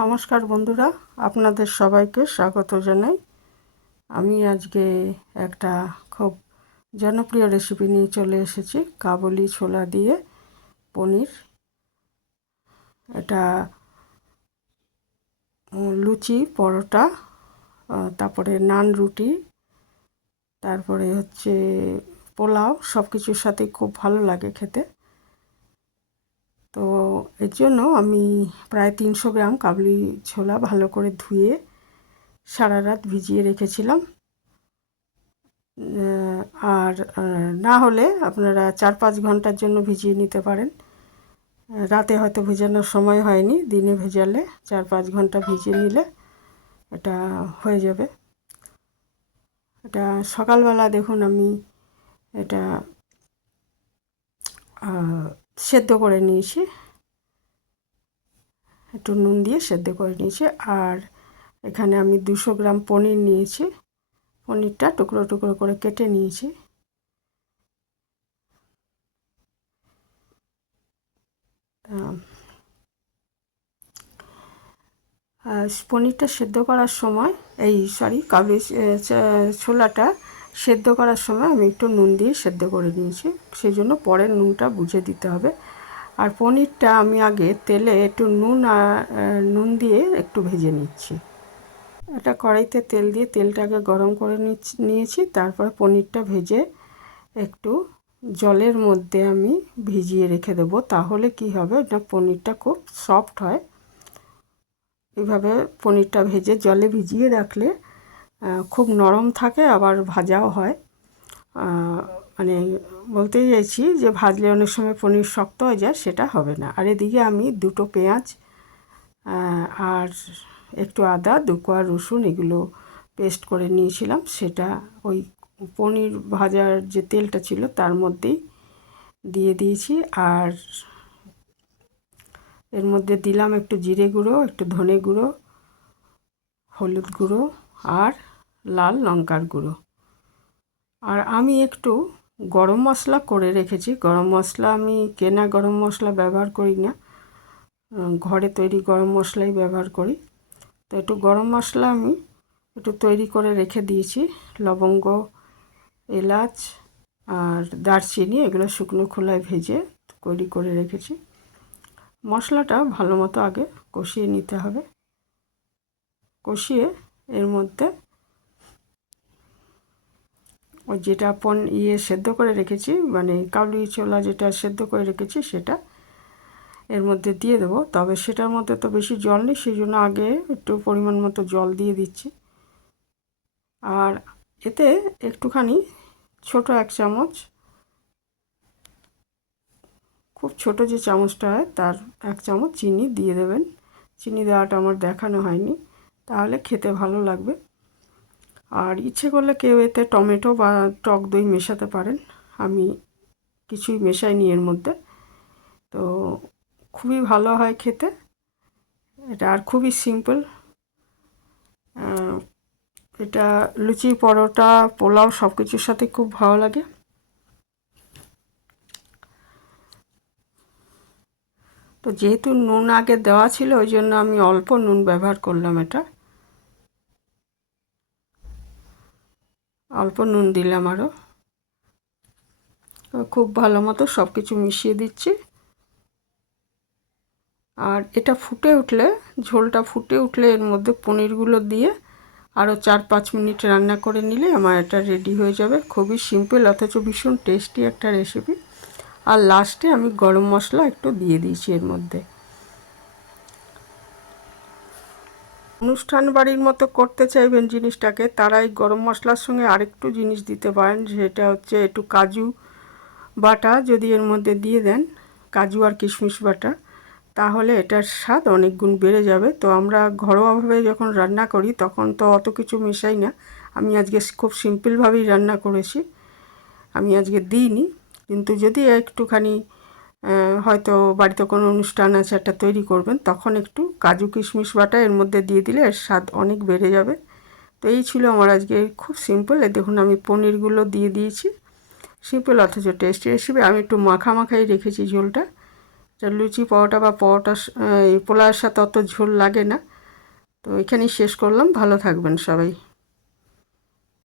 নমস্কার বন্ধুরা, আপনাদের সবাইকে স্বাগত জানাই। আমি আজকে একটা খুব জনপ্রিয় রেসিপি নিয়ে চলে এসেছি, কাবুলি ছোলা দিয়ে পনির। এটা লুচি, পরোটা, তারপরে নান, রুটি, তারপরে হচ্ছে পোলাও, সব কিছুর সাথে খুব ভালো লাগে খেতে। তো এর জন্য আমি প্রায় 300 গ্রাম কাবুলি ছোলা ভালো করে ধুয়ে সারা রাত ভিজিয়ে রেখেছিলাম। আর না হলে আপনারা 4-5 ঘন্টার জন্য ভিজিয়ে নিতে পারেন। রাতে হয়তো ভেজানোর সময় হয়নি, দিনে ভেজালে 4-5 ঘন্টা ভিজিয়ে নিলে এটা হয়ে যাবে। এটা সকালবেলা দেখুন আমি এটা সেদ্ধ করে নিয়েছি, একটু নুন দিয়ে সেদ্ধ করে নিয়েছি। আর এখানে আমি 200 গ্রাম পনির নিয়েছি, পনিরটা টুকরো টুকরো করে কেটে নিয়েছি। পনিরটা সেদ্ধ করার সময় কাবলি ছোলাটা সেদ্ধ করার সময় আমি একটু নুন দিয়ে সেদ্ধ করে নিয়েছি, সেই জন্য পরে নুনটা বুঝে দিতে হবে। আর পনিরটা আমি আগে তেলে একটু নুন দিয়ে একটু ভেজে নিচ্ছি। এটা কড়াইতে তেল দিয়ে তেলটাকে গরম করে নিয়েছি। তারপর পনিরটা ভেজে একটু জলের মধ্যে আমি ভিজিয়ে রেখে দেবো, তাহলে কি হবে, এটা পনিরটা খুব সফট হয়। এইভাবে পনিরটা ভেজে জলে ভিজিয়ে রাখলে খুব নরম থাকে, আবার ভাজাও হয়। মানে বলতে চাইছি যে ভাজলে অনেক সময় পনির শক্ত হয়ে যায়, সেটা হবে না। আর এদিকে আমি 2টো পেঁয়াজ আর একটু আদা, 2 কোয়া রসুন, এগুলো পেস্ট করে নিয়েছিলাম। সেটা ওই পনির ভাজার যে তেলটা ছিল তার মধ্যেই দিয়ে দিয়েছি। আর এর মধ্যে দিলাম একটু জিরে গুঁড়ো, একটু ধনে গুঁড়ো, হলুদ গুঁড়ো আর লাল লঙ্কার গুঁড়ো। আর আমি একটু গরম মশলা করে রেখেছি। গরম মশলা আমি কেনা গরম মশলা ব্যবহার করি না, ঘরে তৈরি গরম মশলাই ব্যবহার করি। তো একটু গরম মশলা আমি একটু তৈরি করে রেখে দিয়েছি। লবঙ্গ, এলাচ আর দারচিনি, এগুলো শুকনো খোলায় ভেজে তৈরি করে রেখেছি। মশলাটা ভালো মতো আগে কষিয়ে নিতে হবে। কষিয়ে এর মধ্যে ওই যেটা সেদ্ধ করে রেখেছি, মানে কাবলি ছোলা যেটা সেদ্ধ করে রেখেছি, সেটা এর মধ্যে দিয়ে দেবো। তবে সেটার মধ্যে তো বেশি জল নেই, সেই জন্য আগে একটু পরিমাণ মতো জল দিয়ে দিচ্ছি। আর এতে একটুখানি ছোট 1 চামচ, খুব ছোট যে চামচটা হয় তার 1 চামচ চিনি দিয়ে দেবেন। চিনি দেওয়াটা আমার দেখানো হয়নি, তাহলে খেতে ভালো লাগবে। আর ইচ্ছে করলে কেউ এতে টমেটো বা টক দই মেশাতে পারেন, আমি কিছুই মেশাইনি এর মধ্যে। তো খুবই ভালো হয় খেতে এটা, আর খুবই সিম্পল। এটা লুচি, পরোটা, পোলাও সব কিছুর সাথে খুব ভালো লাগে। তো যেহেতু নুন আগে দেওয়া ছিল, ওই জন্য আমি অল্প নুন ব্যবহার করলাম। এটা অল্প নুন দিলাম আরও। খুব ভালো মতো সব কিছু মিশিয়ে দিচ্ছি। আর এটা ফুটে উঠলে, ঝোলটা ফুটে উঠলে এর মধ্যে পনিরগুলো দিয়ে আরও 4-5 মিনিট রান্না করে নিলে আমার এটা রেডি হয়ে যাবে। খুবই সিম্পল অথচ ভীষণ টেস্টি একটা রেসিপি। আর লাস্টে আমি গরম মশলা একটু দিয়ে দিয়েছি এর মধ্যে। অনুষ্ঠান বাড়ির মতো করতে চাইবেন জিনিসটাকে, তারা এই গরম মশলার সঙ্গে আরেকটু জিনিস দিতে পারেন, সেটা হচ্ছে একটু কাজু বাটা যদি এর মধ্যে দিয়ে দেন, কাজু আর কিশমিশ বাটা, তাহলে এটার স্বাদ অনেক গুণ বেড়ে যাবে। তো আমরা ঘরোয়াভাবে যখন রান্না করি তখন তো অত কিছু মেশাই না। আমি আজকে খুব সিম্পলভাবেই রান্না করেছি, আমি আজকে দিইনি। কিন্তু যদি একটুখানি হয়তো বাড়িতে কোনো অনুষ্ঠান আছে, একটা তৈরি করবেন, তখন একটু কাজু কিশমিশ বাটা এর মধ্যে দিয়ে দিলে এর স্বাদ অনেক বেড়ে যাবে। তো এই ছিল আমার আজকে খুব সিম্পল। দেখুন আমি পনিরগুলো দিয়ে দিয়েছি। সিম্পল অথচ টেস্টি রেসিপি। আমি একটু মাখাই রেখেছি ঝোলটা, লুচি পরোটা বা পরোটা এই পোলাওয়ের সাথে অত ঝোল লাগে না। তো এখানেই শেষ করলাম। ভালো থাকবেন সবাই।